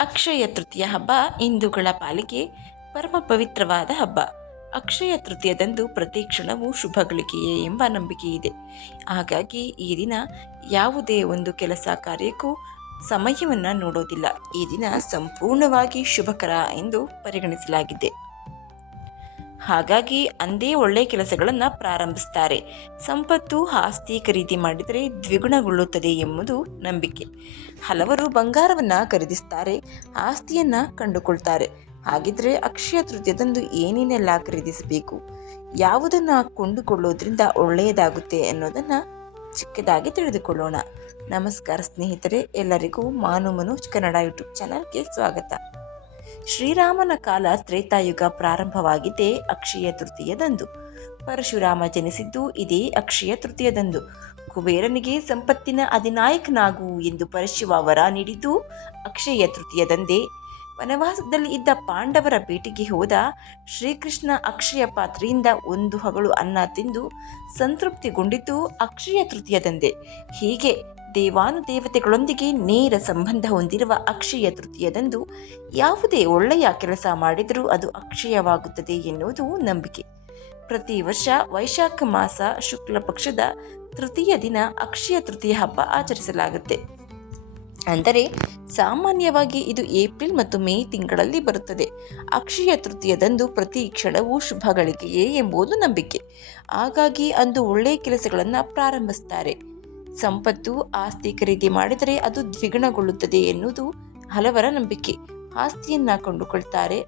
ಅಕ್ಷಯ ತೃತೀಯ ಹಬ್ಬ ಹಿಂದೂಗಳ ಪಾಲಿಗೆ ಪರಮ ಪವಿತ್ರವಾದ ಹಬ್ಬ. ಅಕ್ಷಯ ತೃತೀಯದಂದು ಪ್ರತಿ ಕ್ಷಣವೂ ಶುಭಗಳಿಕೆಯೇ ಎಂಬ ನಂಬಿಕೆ ಇದೆ. ಹಾಗಾಗಿ ಈ ದಿನ ಯಾವುದೇ ಒಂದು ಕೆಲಸ ಕಾರ್ಯಕ್ಕೂ ಸಮಯವನ್ನು ನೋಡೋದಿಲ್ಲ. ಈ ದಿನ ಸಂಪೂರ್ಣವಾಗಿ ಶುಭಕರ ಎಂದು ಪರಿಗಣಿಸಲಾಗಿದೆ. ಹಾಗಾಗಿ ಅಂದೇ ಒಳ್ಳೆಯ ಕೆಲಸಗಳನ್ನು ಪ್ರಾರಂಭಿಸ್ತಾರೆ. ಸಂಪತ್ತು ಆಸ್ತಿ ಖರೀದಿ ಮಾಡಿದರೆ ದ್ವಿಗುಣಗೊಳ್ಳುತ್ತದೆ ಎಂಬುದು ನಂಬಿಕೆ. ಹಲವರು ಬಂಗಾರವನ್ನು ಖರೀದಿಸ್ತಾರೆ, ಆಸ್ತಿಯನ್ನು ಕಂಡುಕೊಳ್ತಾರೆ. ಹಾಗಿದ್ರೆ ಅಕ್ಷಯ ತೃತೀಯದಂದು ಏನೇನೆಲ್ಲ ಖರೀದಿಸಬೇಕು? ಯಾವುದನ್ನು ಕೊಂಡುಕೊಳ್ಳೋದ್ರಿಂದ ಒಳ್ಳೆಯದಾಗುತ್ತೆ ಅನ್ನೋದನ್ನು ಚಿಕ್ಕದಾಗಿ ತಿಳಿದುಕೊಳ್ಳೋಣ. ನಮಸ್ಕಾರ ಸ್ನೇಹಿತರೆ, ಎಲ್ಲರಿಗೂ ಮಾನು ಮನೋಜ್ ಕನ್ನಡ ಯೂಟ್ಯೂಬ್ ಚಾನಲ್ಗೆ ಸ್ವಾಗತ. ಶ್ರೀರಾಮನ ಕಾಲ ತ್ರೇತಾಯುಗ ಪ್ರಾರಂಭವಾಗಿದ್ದೇ ಅಕ್ಷಯ ತೃತೀಯದಂದು. ಪರಶುರಾಮ ಜನಿಸಿದ್ದು ಇದೇ ಅಕ್ಷಯ ತೃತೀಯದಂದು. ಕುಬೇರನಿಗೆ ಸಂಪತ್ತಿನ ಅಧಿನಾಯಕನಾಗು ಎಂದು ಪರಶಿವ ವರ ನೀಡಿದ್ದು ಅಕ್ಷಯ ತೃತೀಯದಂದೇ. ವನವಾಸದಲ್ಲಿ ಇದ್ದ ಪಾಂಡವರ ಭೇಟಿಗೆ ಹೋದ ಶ್ರೀಕೃಷ್ಣ ಅಕ್ಷಯ ಪಾತ್ರೆಯಿಂದ ಒಂದು ಹಗಳು ಅನ್ನ ತಿಂದು ಸಂತೃಪ್ತಿಗೊಂಡಿದ್ದು ಅಕ್ಷಯ ತೃತೀಯದಂದೇ. ಹೀಗೆ ದೇವಾನುದೇವತೆಗಳೊಂದಿಗೆ ನೇರ ಸಂಬಂಧ ಹೊಂದಿರುವ ಅಕ್ಷಯ ತೃತೀಯದಂದು ಯಾವುದೇ ಒಳ್ಳೆಯ ಕೆಲಸ ಮಾಡಿದರೂ ಅದು ಅಕ್ಷಯವಾಗುತ್ತದೆ ಎನ್ನುವುದು ನಂಬಿಕೆ. ಪ್ರತಿ ವರ್ಷ ವೈಶಾಖ ಮಾಸ ಶುಕ್ಲ ಪಕ್ಷದ ತೃತೀಯ ದಿನ ಅಕ್ಷಯ ತೃತೀಯ ಹಬ್ಬ ಆಚರಿಸಲಾಗುತ್ತೆ. ಅಂದರೆ ಸಾಮಾನ್ಯವಾಗಿ ಇದು ಏಪ್ರಿಲ್ ಮತ್ತು ಮೇ ತಿಂಗಳಲ್ಲಿ ಬರುತ್ತದೆ. ಅಕ್ಷಯ ತೃತೀಯದಂದು ಪ್ರತಿ ಕ್ಷಣವೂ ಶುಭಗಳಿಗೆಯೇ ಎಂಬುದು ನಂಬಿಕೆ. ಹಾಗಾಗಿ ಅಂದು ಒಳ್ಳೆಯ ಕೆಲಸಗಳನ್ನು ಪ್ರಾರಂಭಿಸ್ತಾರೆ. ಸಂಪತ್ತು ಆಸ್ತಿ ಖರೀದಿ ಮಾಡಿದರೆ ಅದು ದ್ವಿಗುಣಗೊಳ್ಳುತ್ತದೆ ಎನ್ನುವುದು ಹಲವರ ನಂಬಿಕೆ. ಆಸ್ತಿಯನ್ನ ಕೊಂಡುಕೊಳ್ತಾರೆ.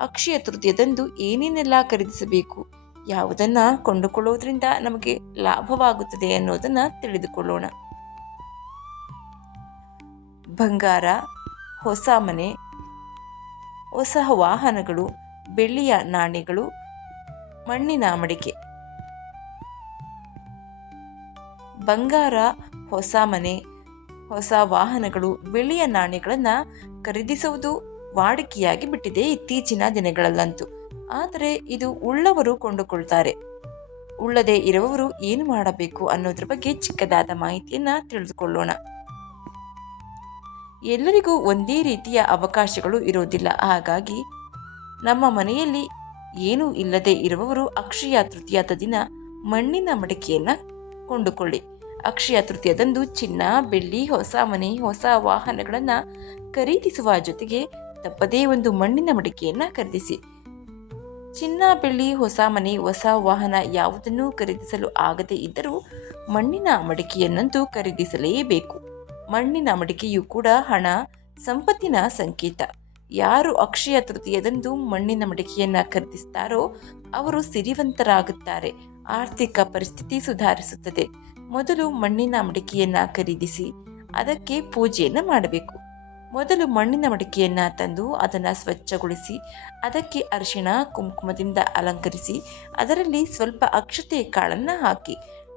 ಅಕ್ಷಯ ತೃತೀಯದಂದು ಏನೇನೆಲ್ಲ ಖರೀದಿಸಬೇಕು, ಯಾವುದನ್ನ ಕೊಂಡುಕೊಳ್ಳೋದ್ರಿಂದ ನಮಗೆ ಲಾಭವಾಗುತ್ತದೆ ಅನ್ನೋದನ್ನ ತಿಳಿದುಕೊಳ್ಳೋಣ. ಬಂಗಾರ, ಹೊಸ ಮನೆ, ಹೊಸ ವಾಹನಗಳು, ಬೆಳ್ಳಿಯ ನಾಣ್ಯಗಳು, ಮಣ್ಣಿನ ಮಡಿಕೆ. ಬಂಗಾರ, ಹೊಸ ಮನೆ, ಹೊಸ ವಾಹನಗಳು ಬೆಳ್ಳಿಯ ನಾಣ್ಯಗಳನ್ನು ಖರೀದಿಸುವುದು ವಾಡಿಕೆಯಾಗಿ ಬಿಟ್ಟಿದೆ ಇತ್ತೀಚಿನ ದಿನಗಳಲ್ಲಂತೂ. ಆದರೆ ಇದು ಉಳ್ಳವರು ಕೊಂಡುಕೊಳ್ತಾರೆ. ಉಳ್ಳದೇ ಇರುವವರು ಏನು ಮಾಡಬೇಕು ಅನ್ನೋದ್ರ ಬಗ್ಗೆ ಚಿಕ್ಕದಾದ ಮಾಹಿತಿಯನ್ನು ತಿಳಿದುಕೊಳ್ಳೋಣ. ಎಲ್ಲರಿಗೂ ಒಂದೇ ರೀತಿಯ ಅವಕಾಶಗಳು ಇರೋದಿಲ್ಲ. ಹಾಗಾಗಿ ನಮ್ಮ ಮನೆಯಲ್ಲಿ ಏನೂ ಇಲ್ಲದೆ ಇರುವವರು ಅಕ್ಷಯ ತೃತೀಯದ ದಿನ ಮಣ್ಣಿನ ಮಡಿಕೆಯನ್ನು ಕೊಂಡುಕೊಳ್ಳಿ. ಅಕ್ಷಯ ತೃತೀಯದಂದು ಚಿನ್ನ, ಬೆಳ್ಳಿ, ಹೊಸ ಮನೆ, ಹೊಸ ವಾಹನಗಳನ್ನು ಖರೀದಿಸುವ ಜೊತೆಗೆ ತಪ್ಪದೇ ಒಂದು ಮಣ್ಣಿನ ಮಡಿಕೆಯನ್ನು ಖರೀದಿಸಿ. ಚಿನ್ನ, ಬೆಳ್ಳಿ, ಹೊಸ ಮನೆ, ಹೊಸ ವಾಹನ ಯಾವುದನ್ನೂ ಖರೀದಿಸಲು ಆಗದೇ ಇದ್ದರೂ ಮಣ್ಣಿನ ಮಡಿಕೆಯನ್ನಂತೂ ಖರೀದಿಸಲೇಬೇಕು. ಮಣ್ಣಿನ ಮಡಿಕೆಯು ಕೂಡ ಹಣ, ಸಂಪತ್ತಿನ ಸಂಕೇತ. ಯಾರು ಅಕ್ಷಯ ತೃತೀಯದಂದು ಮಣ್ಣಿನ ಮಡಿಕೆಯನ್ನು ಖರೀದಿಸುತ್ತಾರೋ ಅವರು ಸಿರಿವಂತರಾಗುತ್ತಾರೆ. ಆರ್ಥಿಕ ಪರಿಸ್ಥಿತಿ ಸುಧಾರಿಸುತ್ತದೆ. ಮೊದಲು ಮಣ್ಣಿನ ಮಡಿಕೆಯನ್ನು ಖರೀದಿಸಿ, ಅದಕ್ಕೆ ಪೂಜೆಯನ್ನು ಮಾಡಬೇಕು. ಮೊದಲು ಮಣ್ಣಿನ ಮಡಿಕೆಯನ್ನು ತಂದು ಅದನ್ನು ಸ್ವಚ್ಛಗೊಳಿಸಿ, ಅದಕ್ಕೆ ಅರಿಶಿಣ, ಕುಂಕುಮದಿಂದ ಅಲಂಕರಿಸಿ, ಅದರಲ್ಲಿ ಸ್ವಲ್ಪ ಅಕ್ಷತೆ ಕಾಳನ್ನು ಹಾಕಿ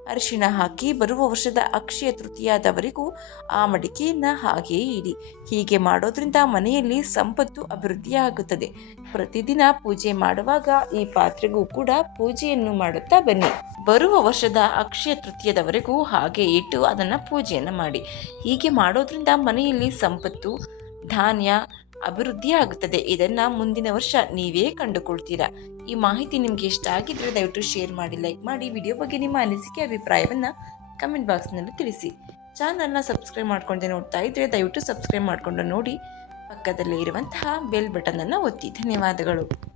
ಅರಿಶಿಣ ಹಾಕಿ ಬರುವ ವರ್ಷದ ಅಕ್ಷಯ ತೃತೀಯದವರೆಗೂ ಆ ಮಡಿಕೆಯನ್ನು ಹಾಗೆಯೇ ಇಡಿ. ಹೀಗೆ ಮಾಡೋದ್ರಿಂದ ಮನೆಯಲ್ಲಿ ಸಂಪತ್ತು ಅಭಿವೃದ್ಧಿಯಾಗುತ್ತದೆ. ಪ್ರತಿದಿನ ಪೂಜೆ ಮಾಡುವಾಗ ಈ ಪಾತ್ರೆಗೂ ಕೂಡ ಪೂಜೆಯನ್ನು ಮಾಡುತ್ತಾ ಬನ್ನಿ. ಬರುವ ವರ್ಷದ ಅಕ್ಷಯ ತೃತೀಯದವರೆಗೂ ಹಾಗೆ ಇಟ್ಟು ಅದನ್ನು ಪೂಜೆಯನ್ನು ಮಾಡಿ. ಹೀಗೆ ಮಾಡೋದ್ರಿಂದ ಮನೆಯಲ್ಲಿ ಸಂಪತ್ತು, ಧಾನ್ಯ ಅಭಿವೃದ್ಧಿ ಆಗುತ್ತದೆ. ಇದನ್ನು ಮುಂದಿನ ವರ್ಷ ನೀವೇ ಕಂಡುಕೊಳ್ತೀರಾ. ಈ ಮಾಹಿತಿ ನಿಮಗೆ ಇಷ್ಟ ಆಗಿದ್ರೆ ದಯವಿಟ್ಟು ಶೇರ್ ಮಾಡಿ ಲೈಕ್ ಮಾಡಿ. ವಿಡಿಯೋ ಬಗ್ಗೆ ನಿಮ್ಮ ಅನಿಸಿಕೆ, ಅಭಿಪ್ರಾಯವನ್ನು ಕಮೆಂಟ್ ಬಾಕ್ಸ್ನಲ್ಲಿ ತಿಳಿಸಿ. ಚಾನಲ್ನ ಸಬ್ಸ್ಕ್ರೈಬ್ ಮಾಡ್ಕೊಂಡೆ ನೋಡ್ತಾ ಇದ್ದರೆ ದಯವಿಟ್ಟು ಸಬ್ಸ್ಕ್ರೈಬ್ ಮಾಡ್ಕೊಂಡು ನೋಡಿ. ಪಕ್ಕದಲ್ಲೇ ಇರುವಂತಹ ಬೆಲ್ ಬಟನನ್ನು ಒತ್ತಿ. ಧನ್ಯವಾದಗಳು.